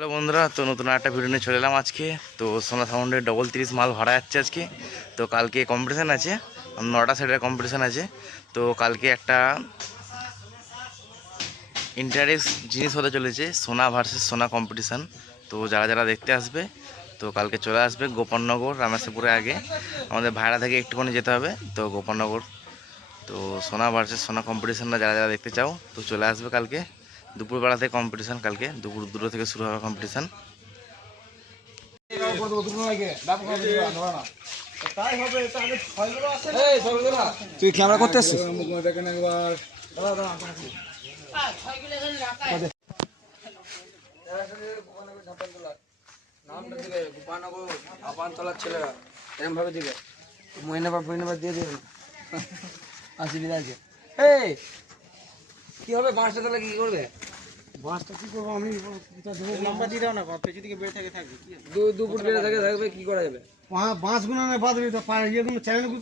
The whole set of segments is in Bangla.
হ্যালো বন্ধুরা, তো নতুন একটা ভিডিও নিয়ে চলে এলাম আজকে। তো সোনা সাউন্ডের 30 মাল ভাড়া যাচ্ছে আজকে। তো কালকে কম্পিটিশান আছে, 9টা সাইডের কম্পিটিশান আছে। তো কালকে একটা ইন্টারেস্ট জিনিস হতে চলেছে, সোনা ভার্সেস সোনা কম্পিটিশান। তো যারা যারা দেখতে আসবে তো কালকে চলে আসবে গোপালনগর রামেশ্বরপুরে। আগে আমাদের ভাড়া থেকে একটুখানি যেতে হবে, তো গোপালনগর। তো সোনা ভার্সেস সোনা কম্পিটিশানটা যারা যারা দেখতে চাও তো চলে আসবে কালকে দুপুরবেলা থেকে কম্পিটিশান। কালকে দুপুর 2টা থেকে শুরু হবে কম্পিটিশান। তুই ক্যামেরা করতে আসছিস? নামটা দিবে গোপালনগর আপানতলার ছেলেরা এরকম ভাবে দিবে। মহিনাবার দিয়ে দিবেন অসুবিধা আছে। এই কি হবে? বাঁশটা তাহলে কি করবে? বাঁশটা কি করবো আমি? লম্বা দিয়ে দাও না, পেছন দিকে বেড়ে থাকে থাকবে। দু ফুট বেড়ে থাকবে, কি করা যাবে? বাঁশ গুলো না বাদ দিতে পারে, ইয়েগুলো চ্যানেলগুলো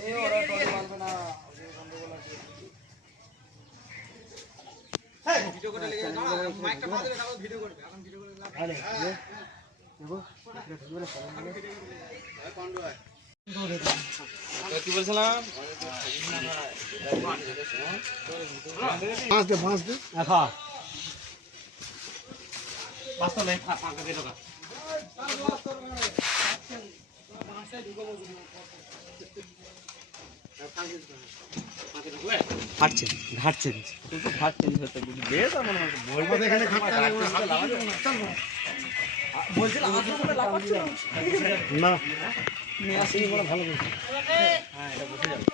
এই ওরা তো মানবে না। ভিডিও করে লেগে না, মাইকটা বাদ দিলে তারপর ভিডিও করবে। এখন ভিডিও করে লাভ। আরে দেখো কি বলছিলাম? বাঁশ দে হ্যাঁ বাস্তব নেই, ফাঁকা দিয়ে ঢোকা। ঘাটছেন বেশ না নিয়ে আসি বলে ভালো বলছি। হ্যাঁ এটা বুঝে যাবে।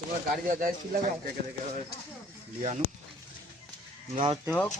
তোমার গাড়ি দেওয়া যায় ছিল লিয়ানো হোক।